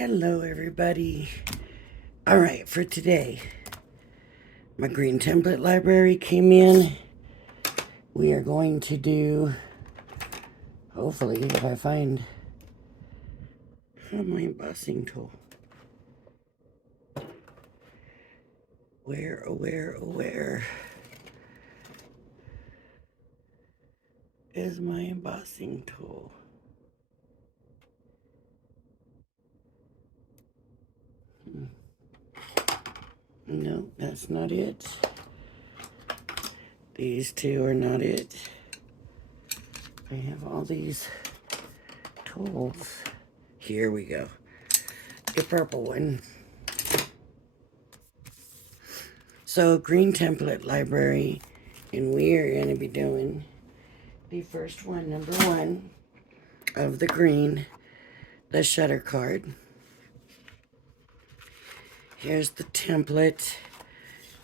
Hello everybody. Alright, for today, my green template library came in. We are going to do, hopefully, if I find my embossing tool. Where is my embossing tool? No, that's not it. These two are not it. I have all these tools. Here we go. The purple one. So, green template library, and we are going to be doing the first one, number 1 of the green, the shutter card. Here's the template,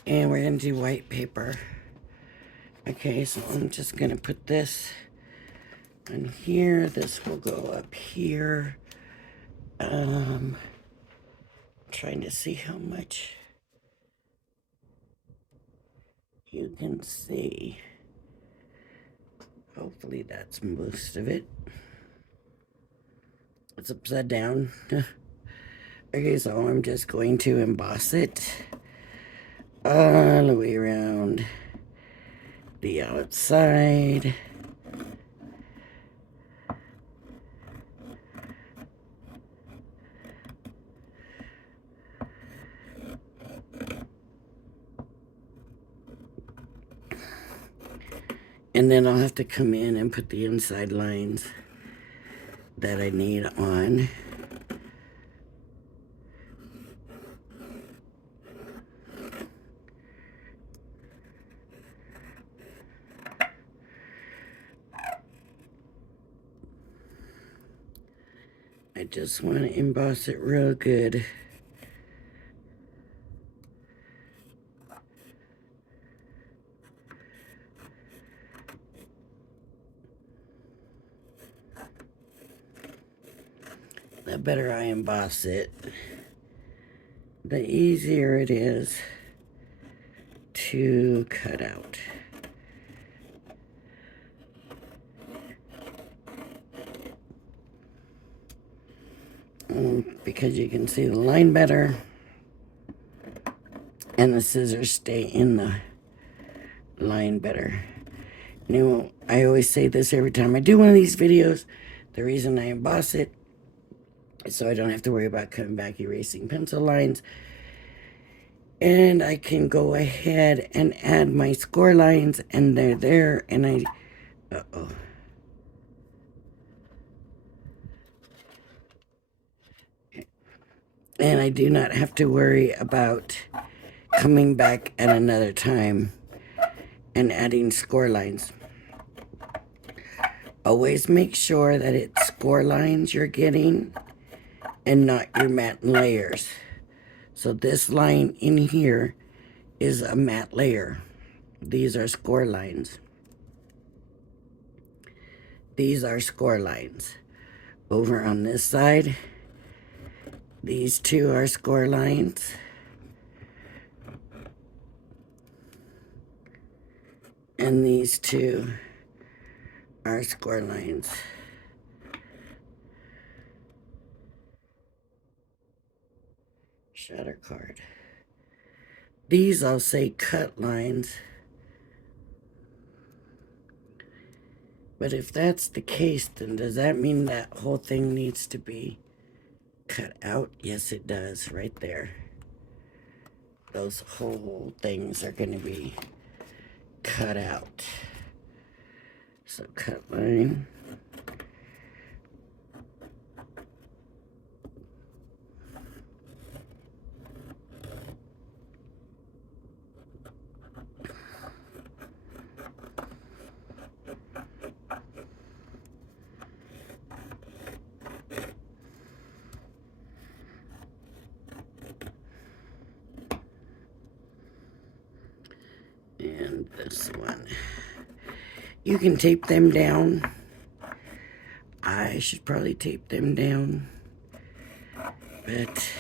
and we're going to do white paper. Okay, so I'm just going to put this on here. This will go up here. Trying to see how much you can see. Hopefully that's most of it. It's upside down. Okay, so I'm just going to emboss it all the way around the outside. And then I'll have to come in and put the inside lines that I need on. I just want to emboss it real good. The better I emboss it, the easier it is to cut out. Because you can see the line better, and the scissors stay in the line better. Now, I always say this every time I do one of these videos. The reason I emboss it is so I don't have to worry about coming back erasing pencil lines. And I can go ahead and add my score lines, and they're there, and I... Uh-oh. And I do not have to worry about coming back at another time and adding score lines. Always make sure that it's score lines you're getting and not your matte layers. So this line in here is a matte layer. These are score lines. These are score lines. Over on this side, these two are score lines. And these two are score lines. Shutter card. These I'll say cut lines. But if that's the case, then does that mean that whole thing needs to be cut out? Yes, it does, right there. Those whole things are going to be cut out. So cut line. And this one. You can tape them down. I should probably tape them down. But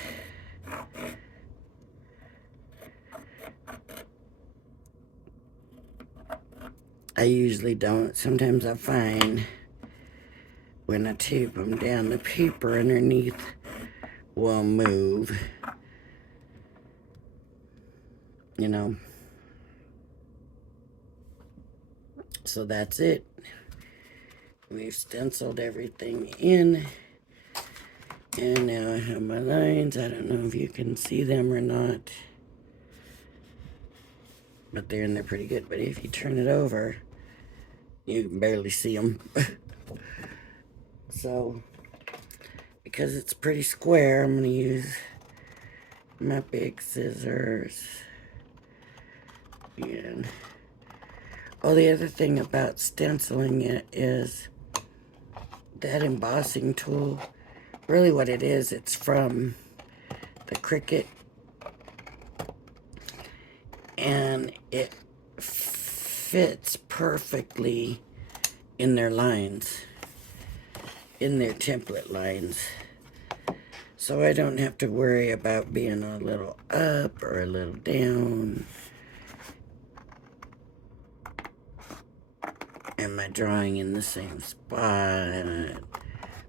I usually don't. Sometimes I find when I tape them down, the paper underneath will move, you know. So that's it. We've stenciled everything in. And now I have my lines. I don't know if you can see them or not. But they're in there pretty good. But if you turn it over, you can barely see them. So, because it's pretty square, I'm going to use my big scissors. And, oh, the other thing about stenciling it is that embossing tool. Really what it is, it's from the Cricut. And it fits perfectly in their lines, in their template lines. So I don't have to worry about being a little up or a little down. Am I drawing in the same spot?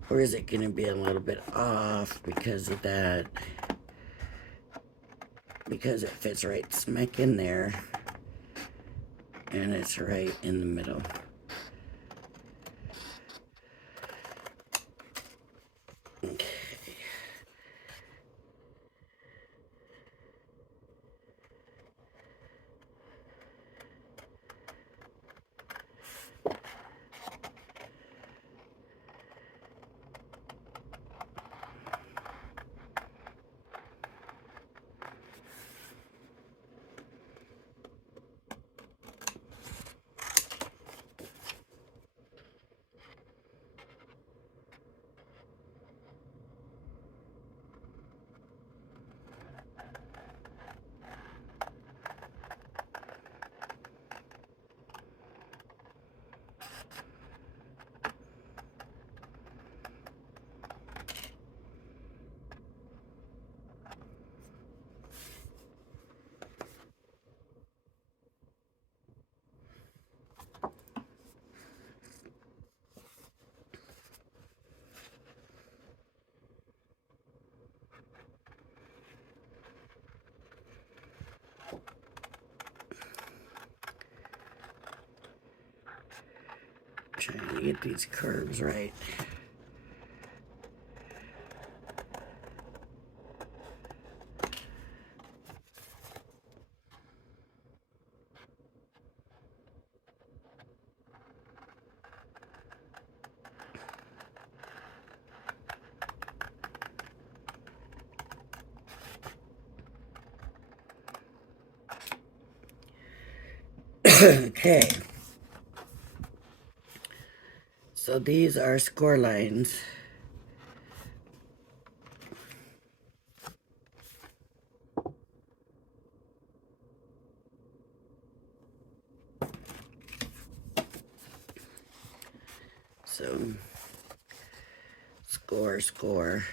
Or is it going to be a little bit off because of that? Because it fits right smack in there. And it's right in the middle. Okay. Trying to get these curves right. Okay. So these are score lines. So score, score.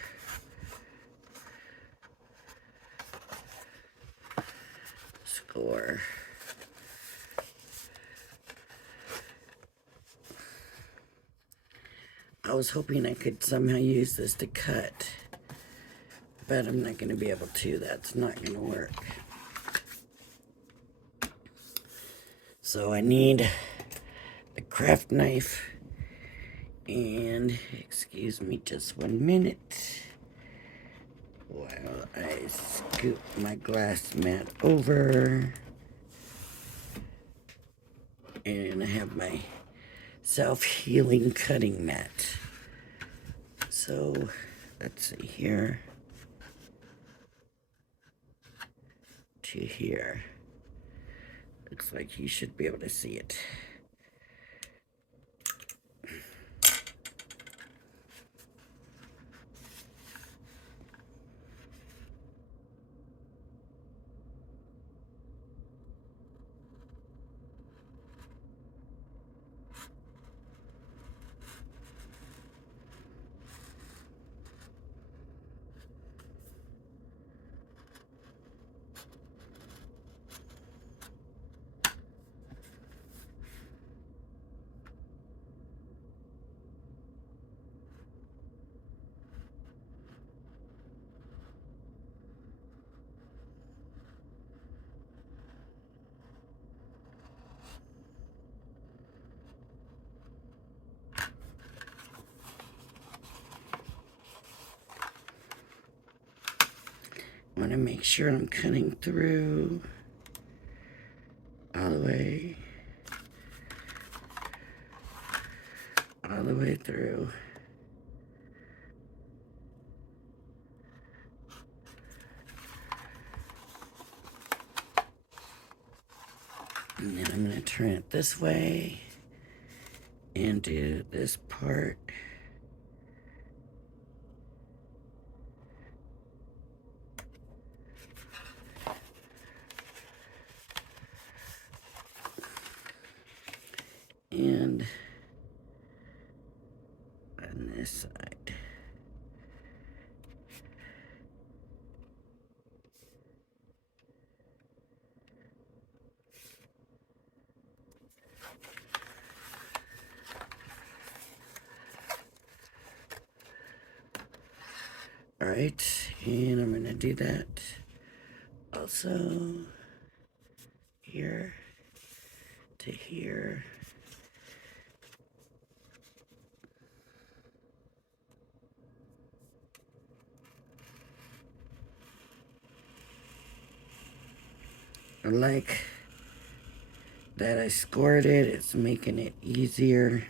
Score. I was hoping I could somehow use this to cut, but I'm not going to be able to. That's not going to work. So I need a craft knife, and excuse me just 1 minute while I scoop my glass mat over, and I have my self-healing cutting mat. So let's see here to here. Looks like you should be able to see it. I want to make sure I'm cutting through all the way through. And then I'm going to turn it this way and do this part. And on this side. All right, and I'm gonna do that also here to here. I like that I scored it. It's making it easier.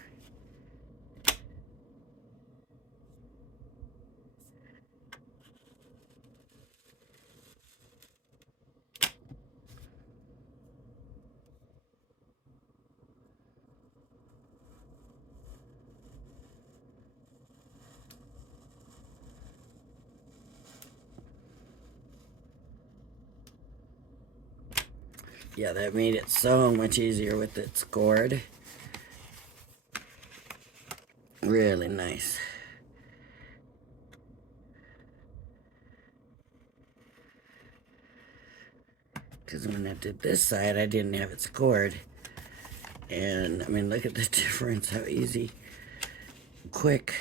Yeah, that made it so much easier with it scored. Really nice. Because when I did this side, I didn't have it scored. And, I mean, look at the difference, how easy, quick.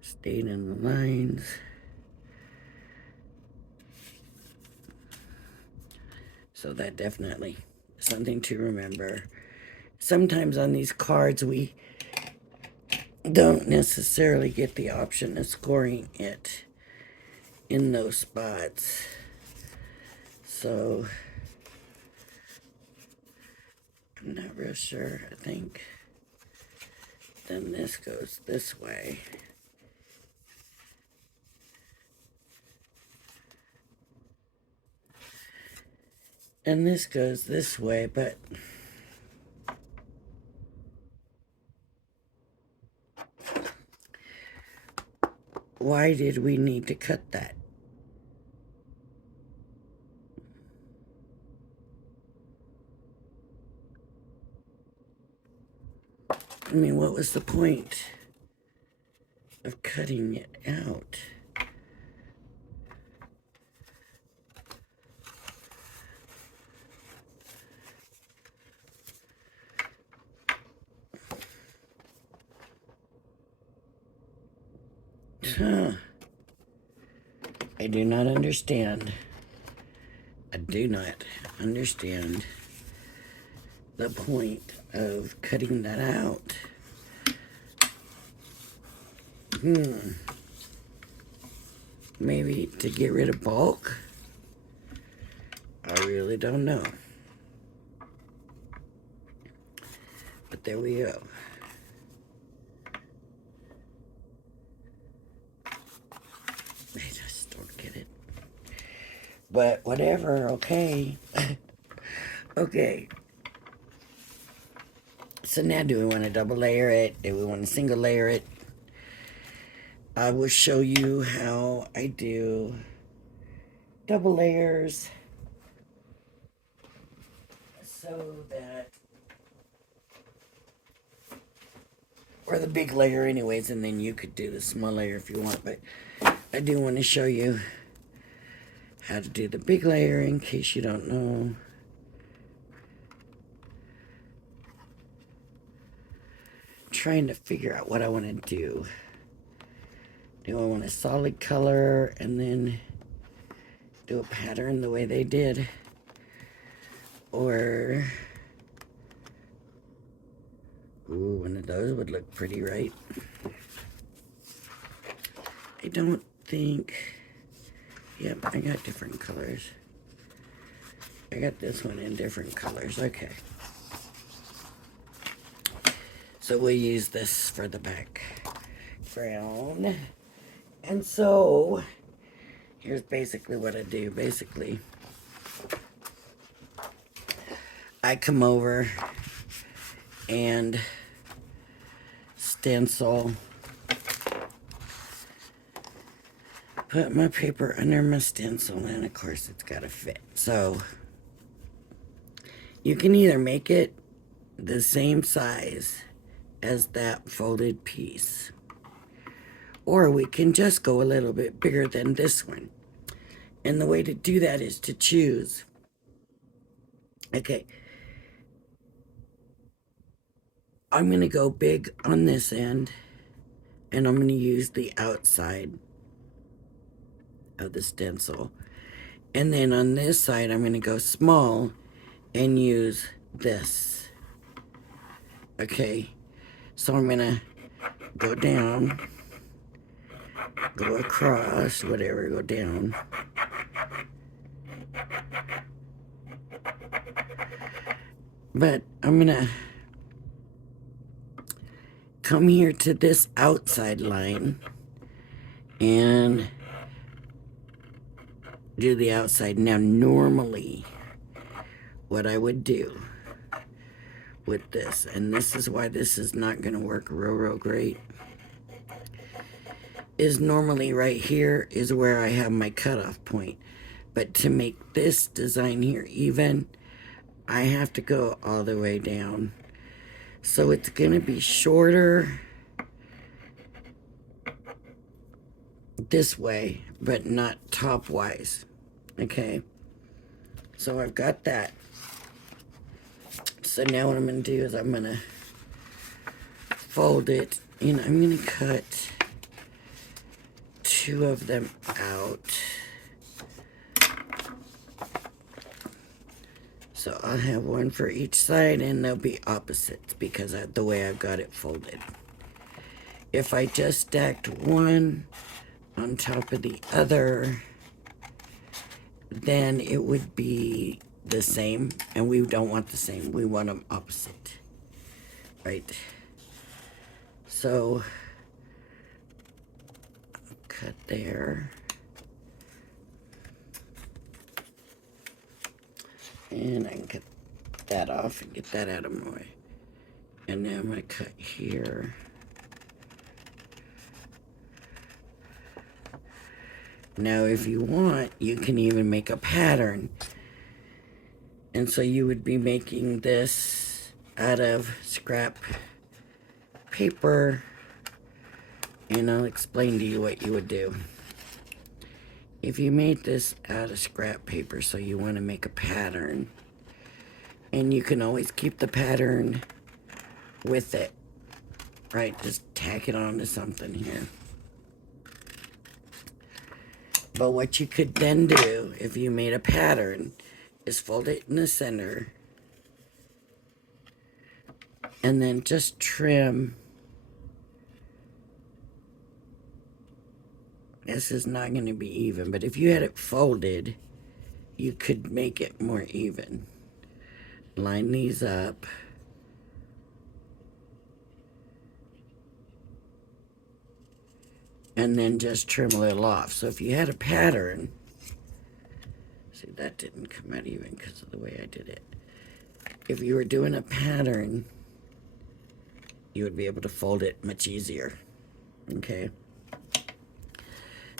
Stayed in the lines. So that definitely is something to remember. Sometimes on these cards, we don't necessarily get the option of scoring it in those spots. So I'm not real sure. I think then this goes this way. And this goes this way, but why did we need to cut that? I mean, what was the point of cutting it out? Huh. I do not understand. I do not understand the point of cutting that out. Maybe to get rid of bulk? I really don't know. But there we go. I just don't get it. But whatever, okay. Okay. So now do we want to double layer it? Do we want to single layer it? I will show you how I do double layers so that, or the big layer anyways, and then you could do the small layer if you want, but I do want to show you how to do the big layer in case you don't know. Trying to figure out what I want to do. Do I want a solid color and then do a pattern the way they did? Or, ooh, one of those would look pretty, right? I don't think, yep, I got different colors. I got this one in different colors, okay. So we'll use this for the background. And so, here's basically what I do. Basically, I come over and stencil, put my paper under my stencil, and of course it's got to fit. So, you can either make it the same size as that folded piece, or we can just go a little bit bigger than this one. And the way to do that is to choose. Okay, I'm going to go big on this end, and I'm going to use the outside of the stencil. And then on this side, I'm going to go small and use this. Okay, so I'm going to go down, go across, whatever, go down. But I'm going to come here to this outside line and do the outside. Now, normally, what I would do with this, and this is why this is not going to work real great, is normally right here is where I have my cutoff point. But to make this design here even, I have to go all the way down. So it's going to be shorter this way, but not top-wise. Okay? So I've got that. So now what I'm going to do is I'm going to fold it, and I'm going to cut 2 of them out. So I'll have one for each side, and they'll be opposites because of the way I've got it folded. If I just stacked one on top of the other, then it would be the same, and we don't want the same. We want them opposite, right? So, cut there. And I can cut that off and get that out of my way. And now I'm going to cut here. Now, if you want, you can even make a pattern. And so you would be making this out of scrap paper. And I'll explain to you what you would do. If you made this out of scrap paper, so you want to make a pattern, and you can always keep the pattern with it, right? Just tack it onto something here. But what you could then do, if you made a pattern, is fold it in the center, and then just trim. This is not going to be even, but if you had it folded, you could make it more even. Line these up. And then just trim a little off. So if you had a pattern, see, that didn't come out even because of the way I did it. If you were doing a pattern, you would be able to fold it much easier. Okay?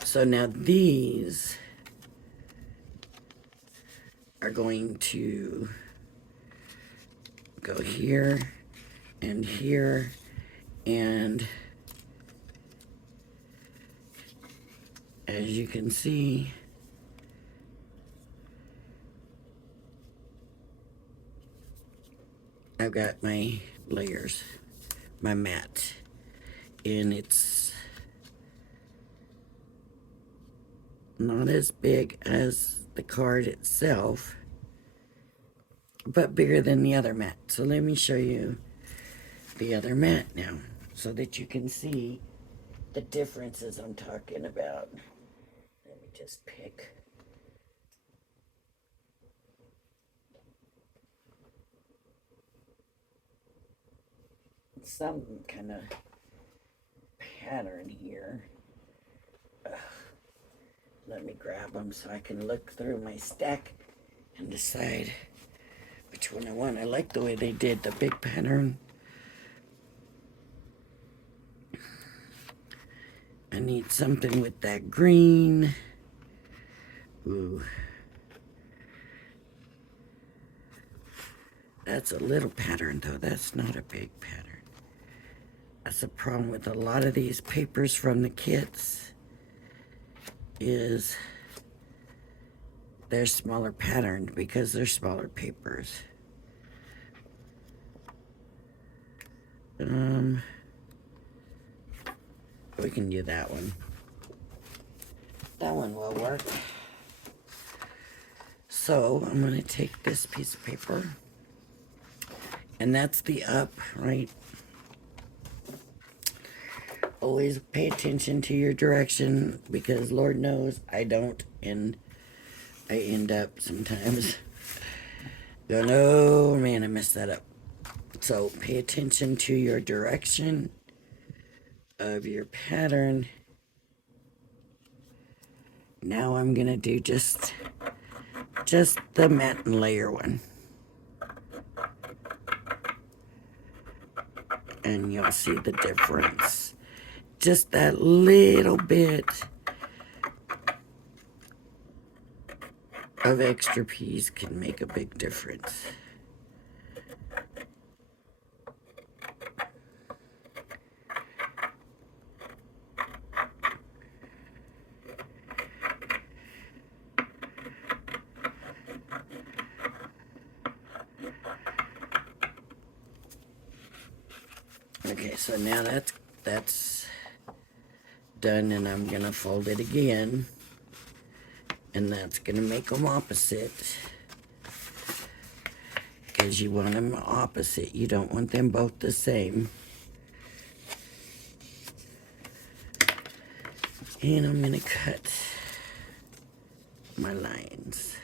So now these are going to go here and here, and as you can see, I've got my layers, my mat, and it's not as big as the card itself, but bigger than the other mat. So let me show you the other mat now so that you can see the differences I'm talking about. Let me just pick. Some kind of pattern here. Let me grab them so I can look through my stack and decide which one I want. I like the way they did the big pattern. I need something with that green. Ooh. That's a little pattern though. That's not a big pattern. That's the problem with a lot of these papers from the kits is they're smaller patterned because they're smaller papers. We can do that one. That one will work. So I'm going to take this piece of paper, and that's the up, right? Always pay attention to your direction, because Lord knows I don't, and I end up sometimes going, oh man, I messed that up. So pay attention to your direction of your pattern. Now I'm gonna do just the matte and layer one, and you'll see the difference. Just that little bit of extra piece can make a big difference. Okay, so now that's done, and I'm gonna fold it again, and that's gonna make them opposite, because you want them opposite. You don't want them both the same. And I'm gonna cut my lines.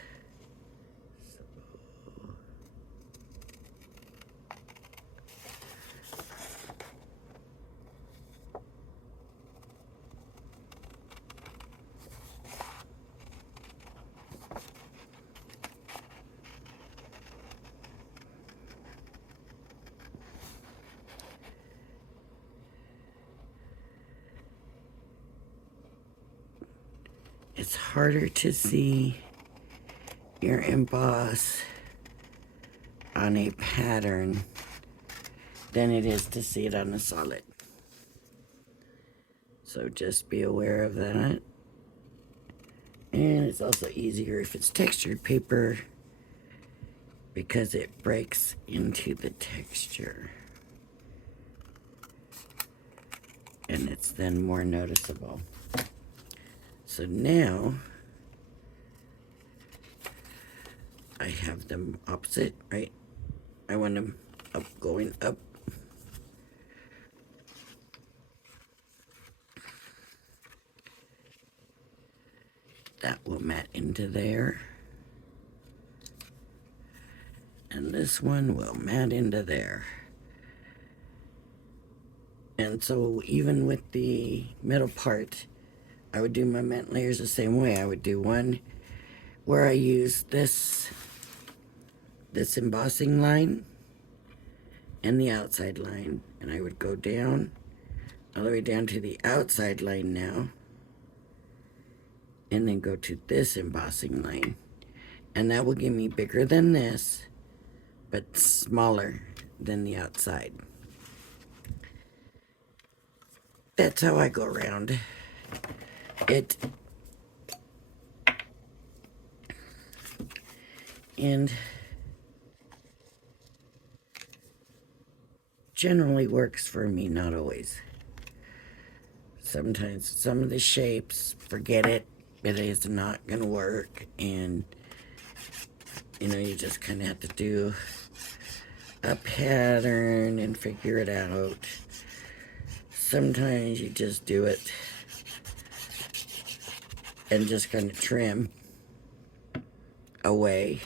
It's harder to see your emboss on a pattern than it is to see it on a solid. So just be aware of that. And it's also easier if it's textured paper, because it breaks into the texture, and it's then more noticeable. So now I have them opposite, right? I want them up, going up. That will mat into there. And this one will mat into there. And so even with the middle part, I would do my matte layers the same way. I would do one where I use this embossing line and the outside line, and I would go down all the way down to the outside line now, and then go to this embossing line, and that will give me bigger than this but smaller than the outside. That's how I go around it. And generally works for me, not always. Sometimes some of the shapes, forget it, it is not gonna work, and you know, you just kind of have to do a pattern and figure it out. sometimes you just do it and just kind of trim away.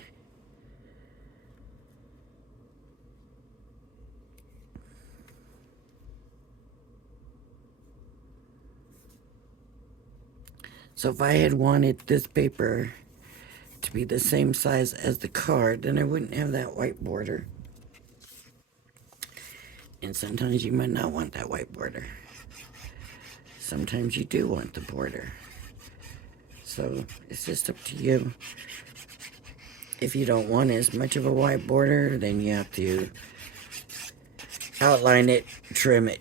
So if I had wanted this paper to be the same size as the card, then I wouldn't have that white border. And sometimes you might not want that white border. Sometimes you do want the border. So it's just up to you. If you don't want as much of a white border, then you have to outline it, trim it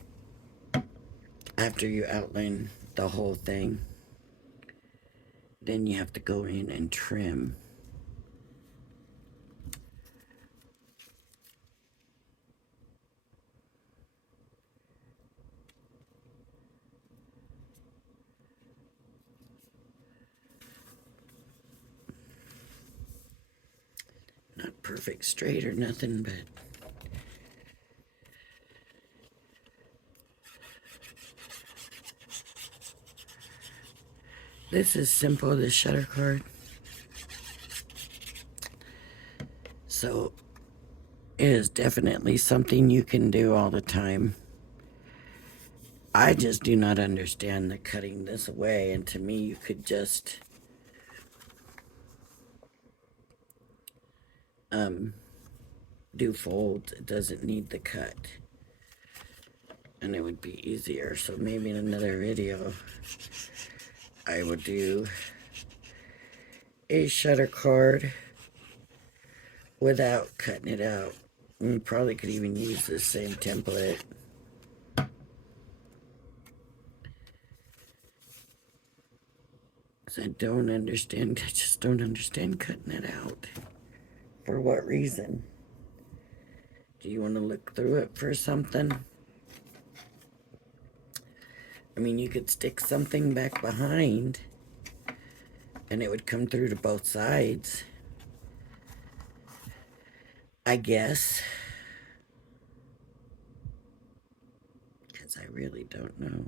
after you outline the whole thing. Then you have to go in and trim. Not perfect straight or nothing, but this is simple, this shutter card. So it is definitely something you can do all the time. I just do not understand the cutting this away, and to me you could just do folds. It doesn't need the cut, and it would be easier. So maybe in another video I would do a shutter card without cutting it out. You probably could even use the same template. I don't understand. I just don't understand cutting it out. For what reason? Do you want to look through it for something? I mean, you could stick something back behind and it would come through to both sides, I guess. Because I really don't know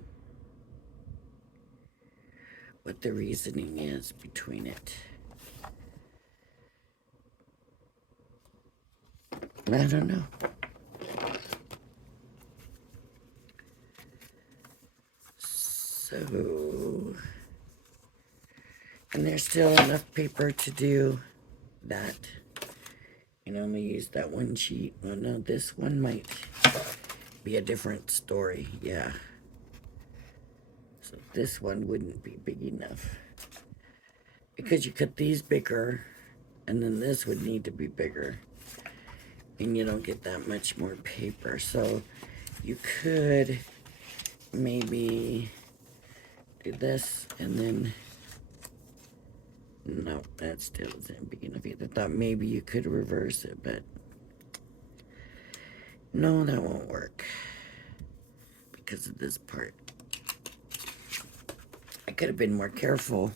what the reasoning is between it. I don't know. So, and there's still enough paper to do that. And only use that one sheet. Well, no, this one might be a different story. Yeah. So this one wouldn't be big enough. Because you cut these bigger, and then this would need to be bigger. And you don't get that much more paper. So you could maybe do this and then, no, that still isn't big enough either. Thought maybe you could reverse it, but no, that won't work because of this part. I could have been more careful.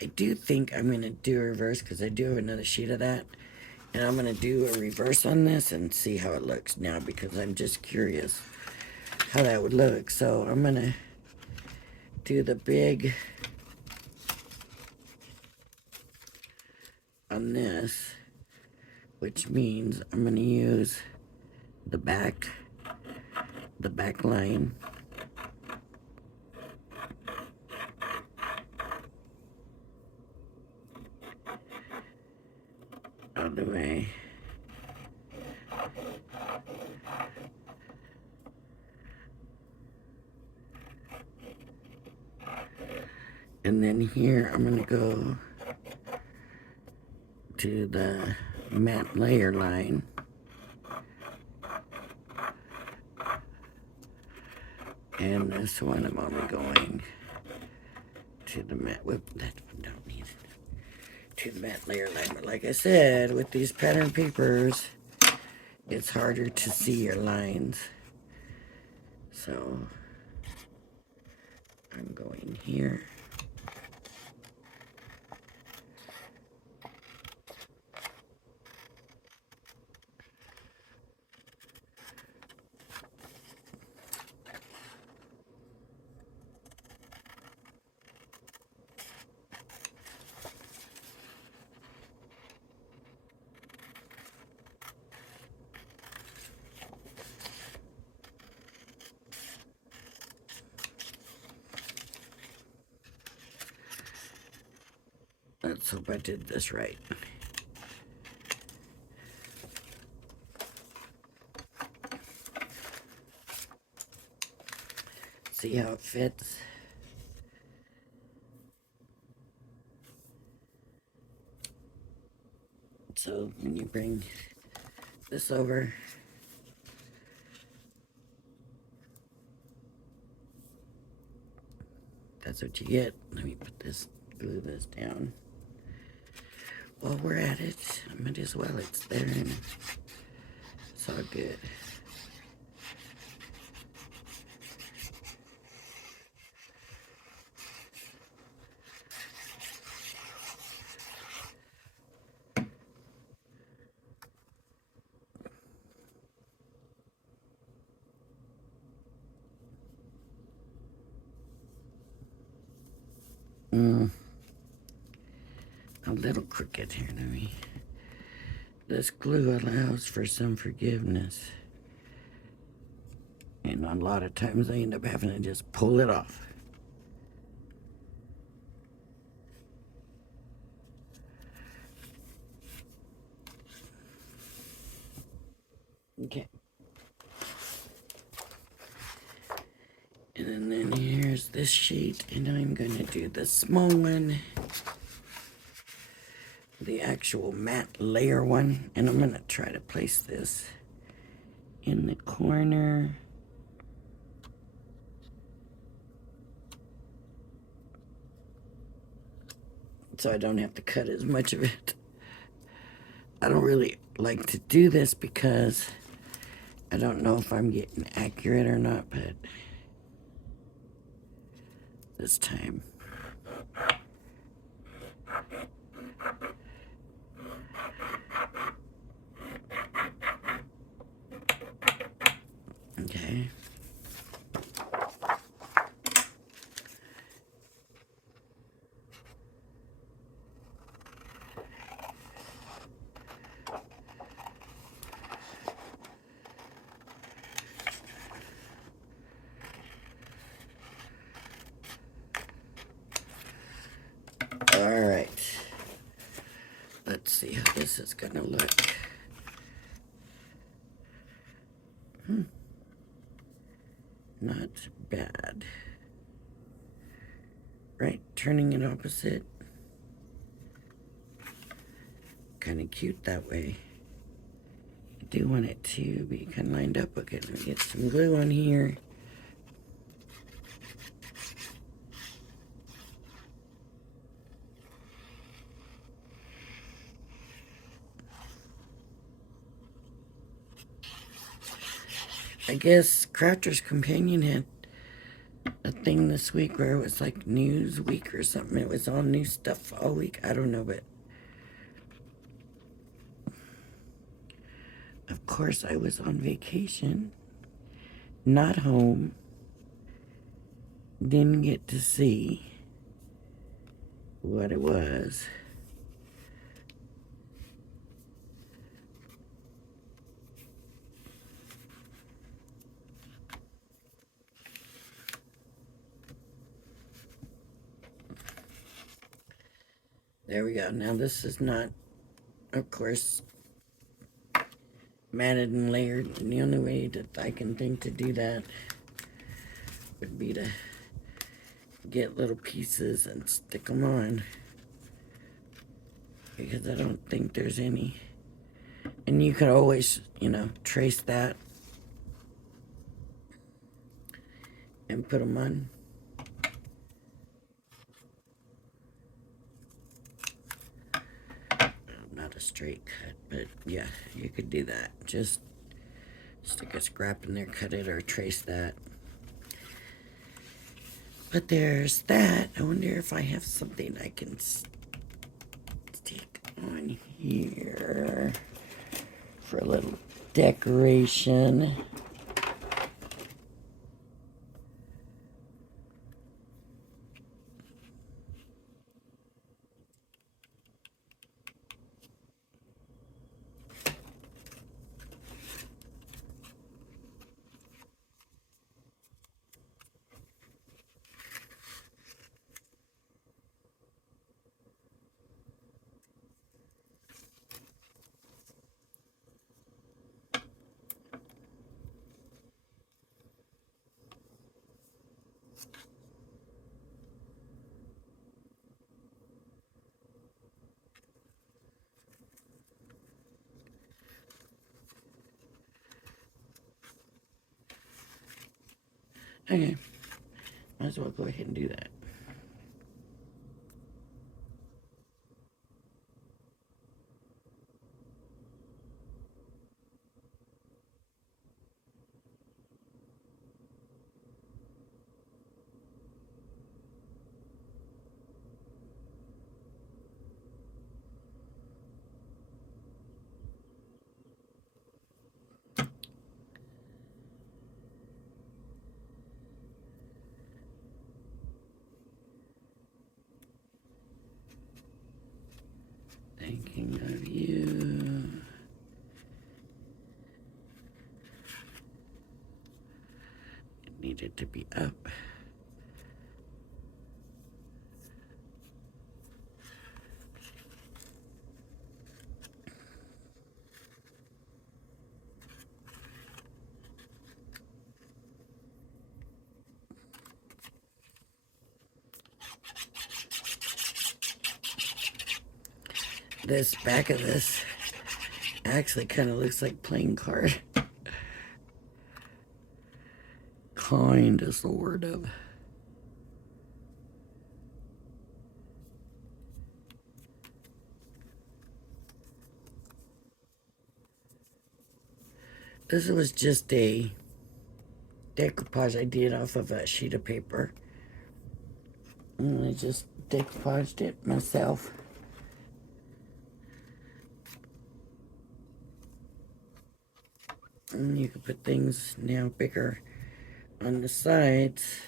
I do think I'm going to do a reverse because I do have another sheet of that. And I'm going to do a reverse on this and see how it looks now because I'm just curious how that would look. So I'm going to do the big on this, which means I'm going to use the back line. All the way. And then here I'm going to go to the matte layer line. And this one I'm only going to the matte, whoop, that one don't need it, to the matte layer line. But like I said, with these pattern papers, it's harder to see your lines. So I'm going here. Let's hope I did this right. See how it fits? So when you bring this over, that's what you get. Let me glue this down. While we're at it, I might as well. It's there and it's all good. A little crooked here to me. This glue allows for some forgiveness. And a lot of times I end up having to just pull it off. Okay. And then here's this sheet, and I'm going to do the small one. The actual matte layer one. And I'm going to try to place this in the corner. So I don't have to cut as much of it. I don't really like to do this because I don't know if I'm getting accurate or not, but this time. Okay. All right. Let's see how this is gonna look. Not bad. Right, turning it opposite. Kind of cute that way. I do want it to be kind of lined up. Okay, let me get some glue on here. I guess Crafter's Companion had a thing this week where it was like News Week or something. It was all new stuff all week. I don't know, but of course I was on vacation, not home, didn't get to see what it was. There we go. Now this is not, of course, matted and layered. And the only way that I can think to do that would be to get little pieces and stick them on. Because I don't think there's any. And you could always, trace that and put them on. Not a straight cut, but yeah, you could do that. Just stick a scrap in there, cut it, or trace that. But there's that. I wonder if I have something I can stick on here for a little decoration. Okay, might as well go ahead and do that. Thinking of you. It needed to be up. This back of this actually kind of looks like playing card. Kind is the word of. This was just a decoupage I did off of a sheet of paper. And I just decoupaged it myself. And you can put things now bigger on the sides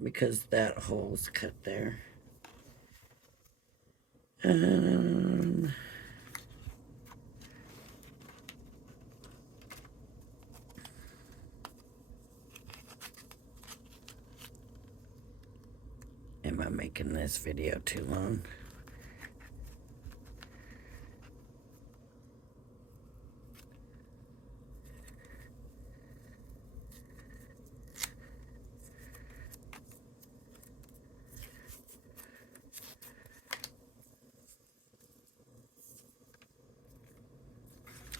because that hole's cut there. Am I making this video too long?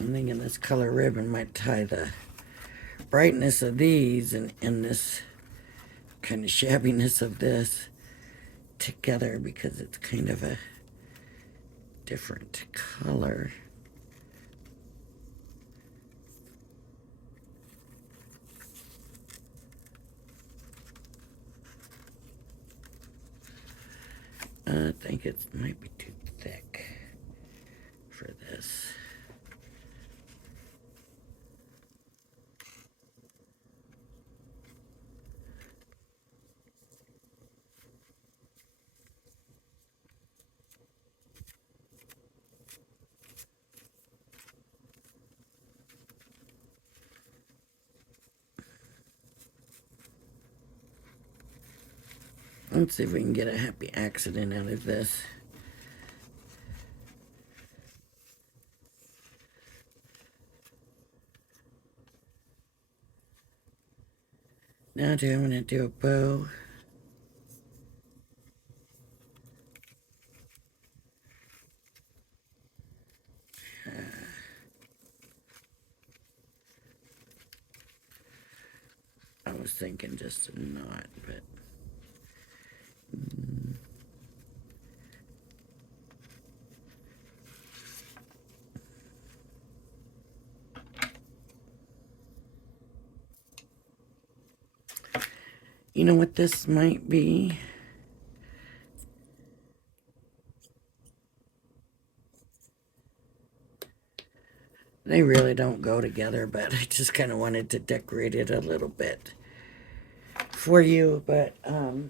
I'm thinking this color ribbon might tie the brightness of these and this kind of shabbiness of this together because it's kind of a different color. I think it might be too thick for this. Let's see if we can get a happy accident out of this. Now I'm going to do a bow. I was thinking just a knot, but you know what this might be? They really don't go together, but I just kind of wanted to decorate it a little bit for you. But all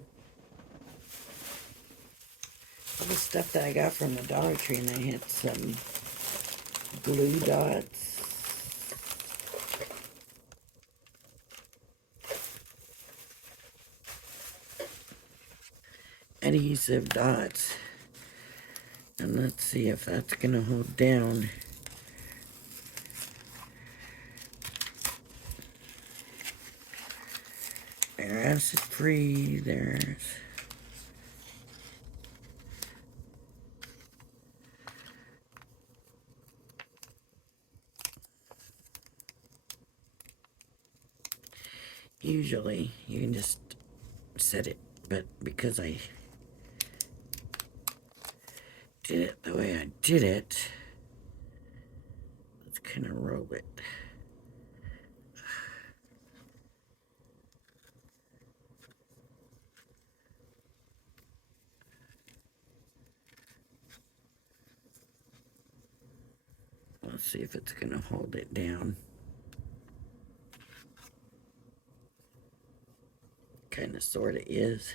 the stuff that I got from the Dollar Tree, and I had some glue dots. Adhesive dots. And let's see if that's going to hold down. They're acid free. There's Usually you can just set it, but because I did it the way I did it, let's kind of roll it. Let's see if it's gonna hold it down. Kind of, sort of is.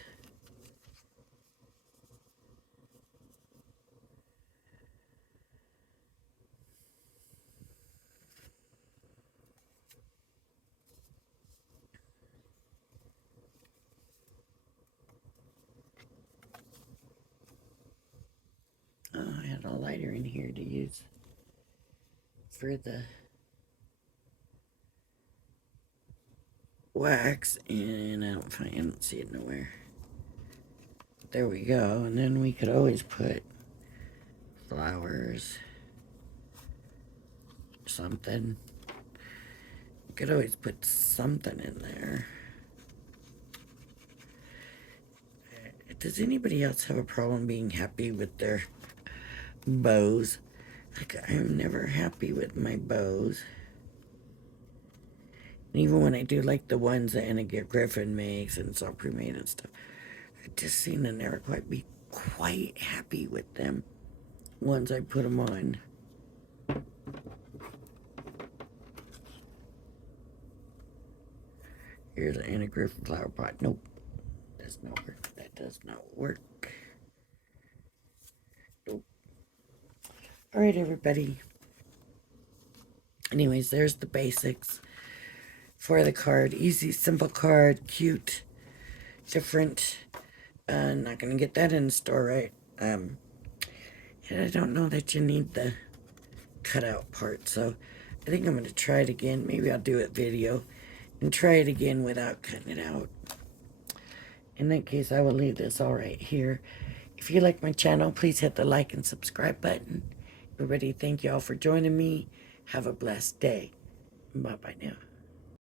Oh, I had a lighter in here to use for the wax, and I don't see it nowhere. There we go. And then we could always put flowers, something. You could always put something in there. Does anybody else have a problem being happy with their bows? Like, I'm never happy with my bows. And even when I do like the ones that Anna Griffin makes and it's all pre-made and stuff, I just seem to never quite be quite happy with them once I put them on. Here's an Anna Griffin flower pot. Nope. Does not work. That does not work. Nope. Alright, everybody. Anyways, there's the basics for the card. Easy, simple card. Cute. Different. Not gonna get that in the store, right? And I don't know that you need the cutout part, so I think I'm gonna try it again. Maybe I'll do a video and try it again without cutting it out. In that case, I will leave this all right here. If you like my channel, please hit the like and subscribe button. Everybody, thank you all for joining me. Have a blessed day. Bye-bye now.